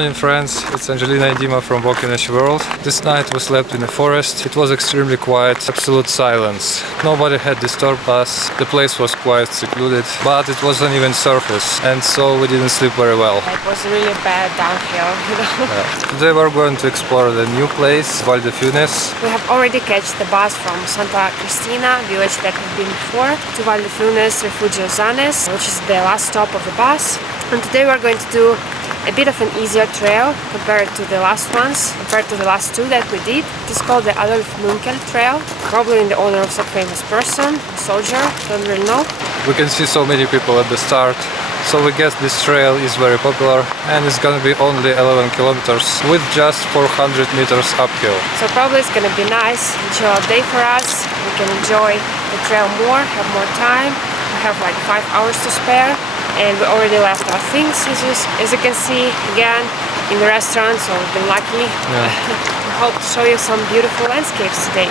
morning, friends, it's Angelina and Dima from Walking Edge World. This night we slept in the forest. It was extremely quiet, absolute silence. Nobody had disturbed us. The place was quite secluded, but it was uneven surface, and so we didn't sleep very well. It was really bad downhill, you know. Yeah. Today we're going to explore the new place, Val di Funes. We have already catched the bus from Santa Cristina, village that we've been before, to Val di Funes-Refugio Zannes, which is the last stop of the bus. And today we're going to do a bit of an easier trail compared to the last ones, compared to the last two that we did. It is called the Adolf Munkel trail, probably in the honor of some famous person, a soldier, don't really know. We can see so many people at the start, so we guess this trail is very popular, and it's gonna be only 11 kilometers with just 400 meters uphill. So probably it's gonna be nice, chill out day for us. We can enjoy the trail more, have more time. We have like 5 hours to spare. And we already left our things, as you can see, again, in the restaurant, so we've been lucky. Yeah. We hope to show you some beautiful landscapes today.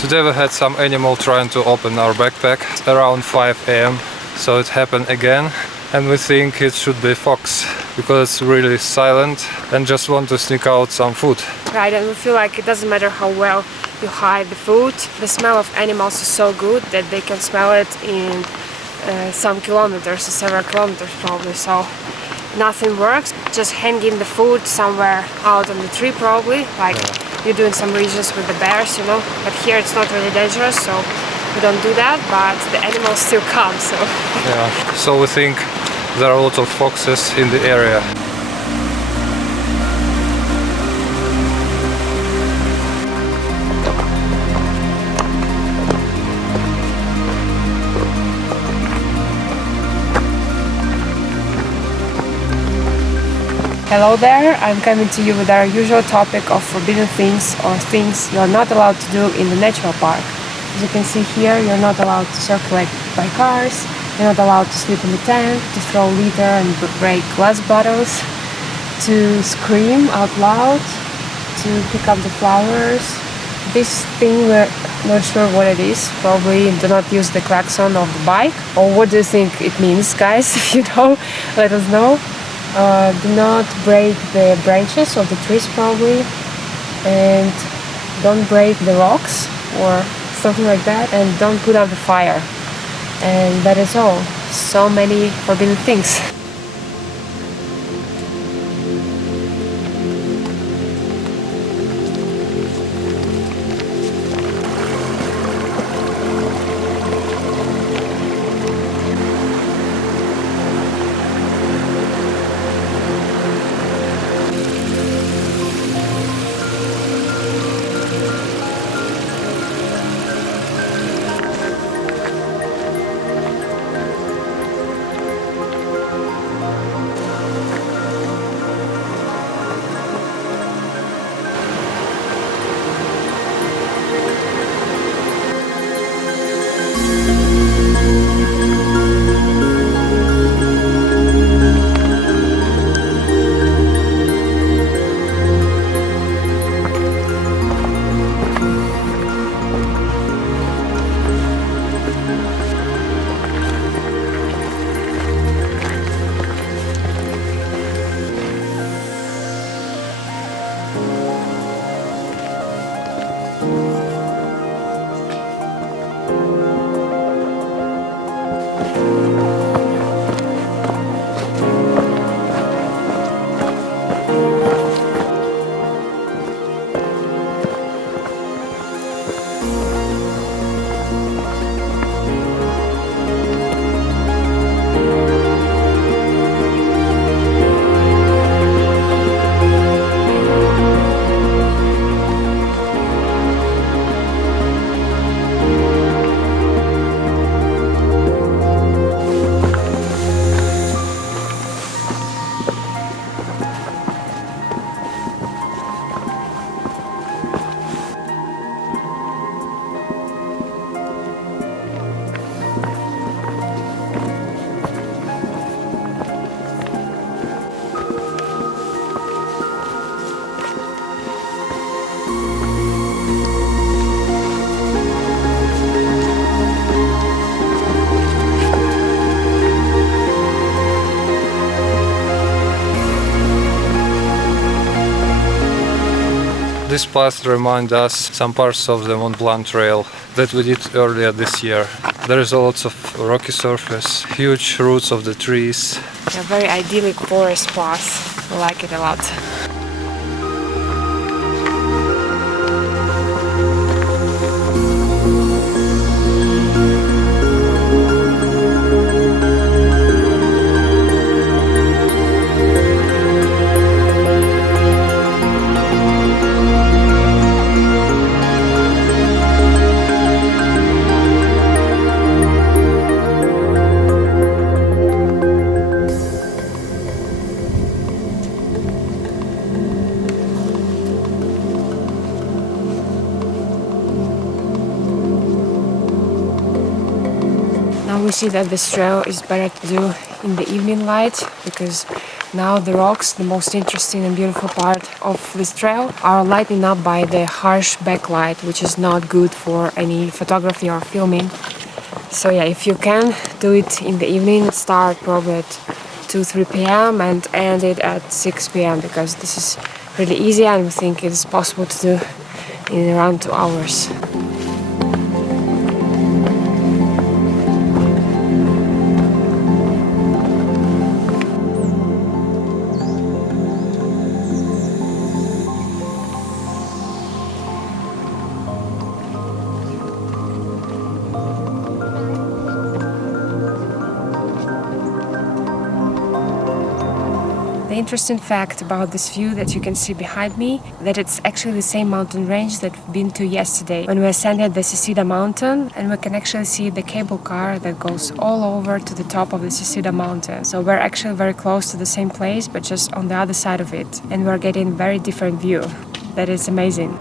Today we had some animal trying to open our backpack around 5 AM, so it happened again, and we think it should be fox because it's really silent and just want to sneak out some food. Right, and we feel like it doesn't matter how well you hide the food, the smell of animals is so good that they can smell it in some kilometers, several kilometers probably, so nothing works. Just hanging the food somewhere out on the tree probably, like you do in some regions with the bears, you know, but here it's not really dangerous, so we don't do that, but the animals still come, so. Yeah, so we think there are a lot of foxes in the area. Hello there, I'm coming to you with our usual topic of forbidden things or things you're not allowed to do in the natural park. As you can see here, you're not allowed to circulate by cars, you're not allowed to sleep in the tent, to throw litter and break glass bottles, to scream out loud, to pick up the flowers. This thing, we're not sure what it is. Probably do not use the klaxon of the bike. Or what do you think it means, guys? If you know, let us know. Do not break the branches of the trees probably, and don't break the rocks or something like that, and don't put out the fire. And that is all. So many forbidden things. This path reminds us some parts of the Mont Blanc trail that we did earlier this year. There is lots of rocky surface, huge roots of the trees. A very idyllic forest path. I like it a lot. Now we see that this trail is better to do in the evening light, because now the rocks, the most interesting and beautiful part of this trail, are lighting up by the harsh backlight, which is not good for any photography or filming. So yeah, if you can do it in the evening, start probably at 2-3 p.m. and end it at 6 p.m. because this is really easy and we think it is possible to do in around 2 hours. The interesting fact about this view that you can see behind me, that it's actually the same mountain range that we've been to yesterday when we ascended the Sisida mountain, and we can actually see the cable car that goes all over to the top of the Sisida mountain. So we're actually very close to the same place, but just on the other side of it, and we're getting very different view. That is amazing.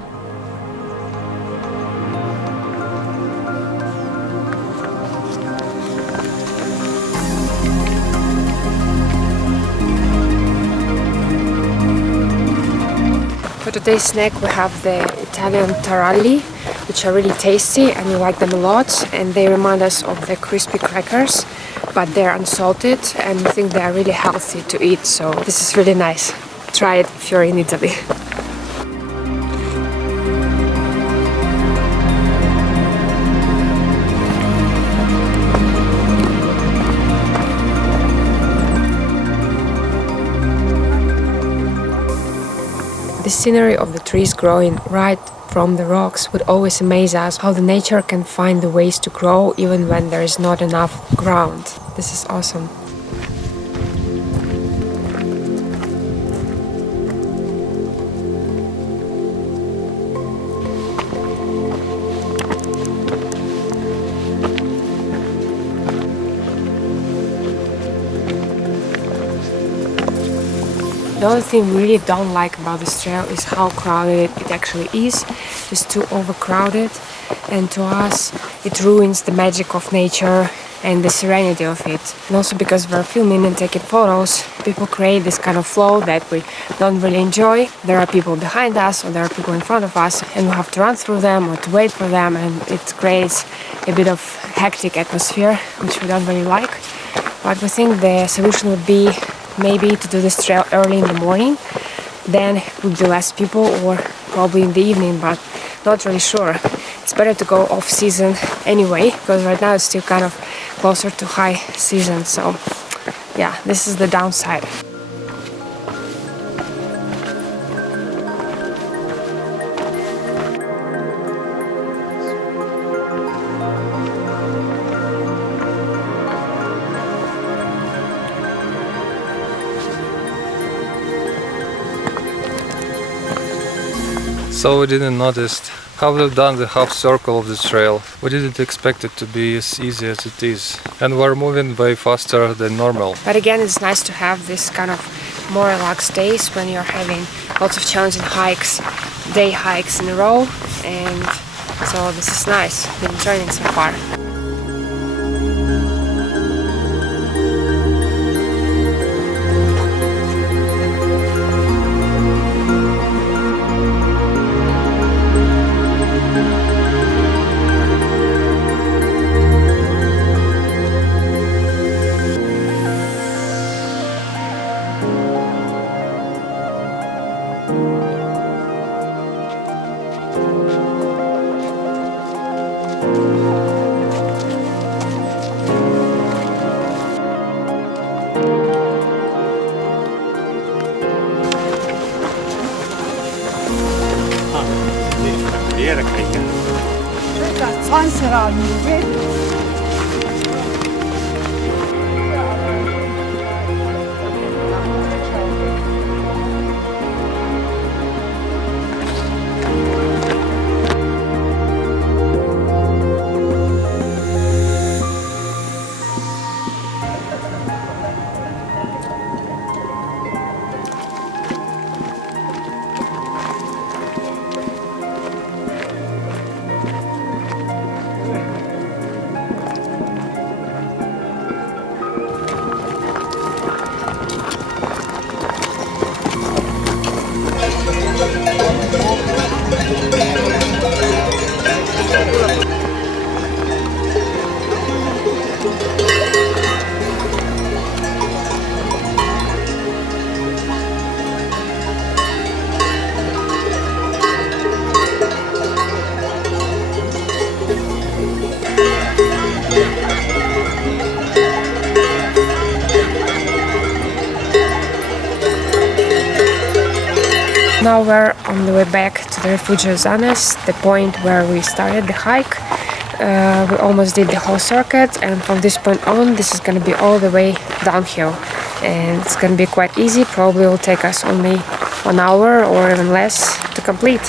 For today's snack we have the Italian taralli, which are really tasty and we like them a lot, and they remind us of the crispy crackers, but they're unsalted and we think they are really healthy to eat, so this is really nice. Try it if you're in Italy. The scenery of the trees growing right from the rocks would always amaze us, how the nature can find the ways to grow even when there is not enough ground. This is awesome. The only thing we really don't like about this trail is how crowded it actually is. It's too overcrowded, and to us it ruins the magic of nature and the serenity of it. And also because we're filming and taking photos, people create this kind of flow that we don't really enjoy. There are people behind us or there are people in front of us and we have to run through them or to wait for them, and it creates a bit of hectic atmosphere, which we don't really like. But we think the solution would be maybe to do this trail early in the morning, then would be less people, or probably in the evening, but not really sure. It's better to go off season anyway, because right now it's still kind of closer to high season, so yeah, this is the downside. So we didn't notice how we've done the half circle of the trail. We didn't expect it to be as easy as it is, and we're moving way faster than normal. But again, it's nice to have this kind of more relaxed days when you're having lots of challenging hikes, day hikes in a row, and so this is nice. Been enjoying it so far. barriera caiga. Now we're on the way back to the Refugio Zannes, the point where we started the hike. We almost did the whole circuit, and from this point on this is going to be all the way downhill, and it's going to be quite easy. Probably will take us only 1 hour or even less to complete.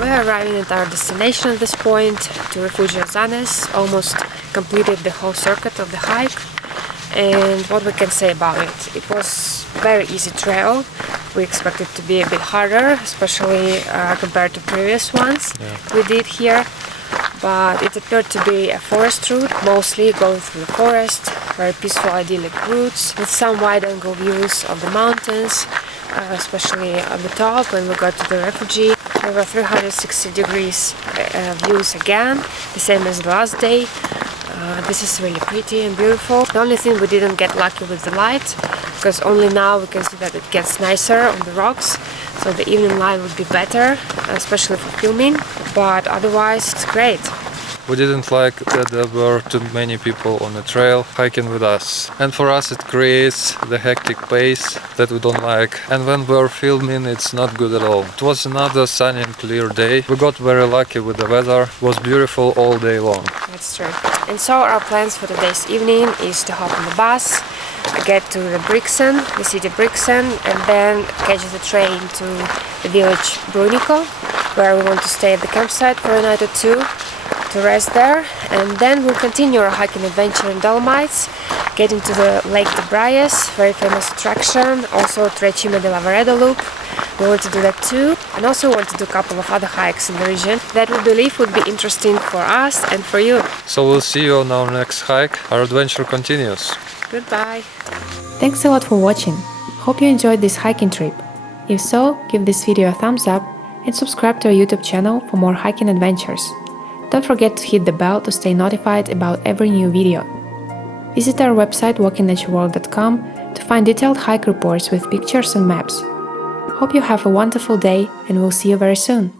We're arriving at our destination at this point, to Refugio Zannes. Almost completed the whole circuit of the hike. And what we can say about it? It was very easy trail. We expected it to be a bit harder, especially compared to previous ones we did here. But it appeared to be a forest route, mostly going through the forest, very peaceful, idyllic routes, with some wide-angle views of the mountains, especially at the top. When we got to the refugee, there were 360 degrees views again, the same as the last day. This is really pretty and beautiful. The only thing, we didn't get lucky with the light, because only now we can see that it gets nicer on the rocks, so the evening light would be better, especially for filming, but otherwise it's great. We didn't like that there were too many people on the trail hiking with us, and for us it creates the hectic pace that we don't like, and when we're filming it's not good at all. It was another sunny and clear day. We got very lucky with the weather. It was beautiful all day long. That's true. And so our plans for today's evening is to hop on the bus, get to the Brixen, the city Brixen, and then catch the train to the village Brunico, where we want to stay at the campsite for a night or two to rest there, and then we'll continue our hiking adventure in Dolomites, getting to the Lake de Braies, very famous attraction, also Trecime de Lavaredo loop. We want to do that too, and also want to do a couple of other hikes in the region that we believe would be interesting for us and for you. So we'll see you on our next hike. Our adventure continues. Goodbye. Thanks a lot for watching. Hope you enjoyed this hiking trip. If so, give this video a thumbs up and subscribe to our YouTube channel for more hiking adventures. Don't forget to hit the bell to stay notified about every new video. Visit our website walkingnatureworld.com to find detailed hike reports with pictures and maps. Hope you have a wonderful day, and we'll see you very soon.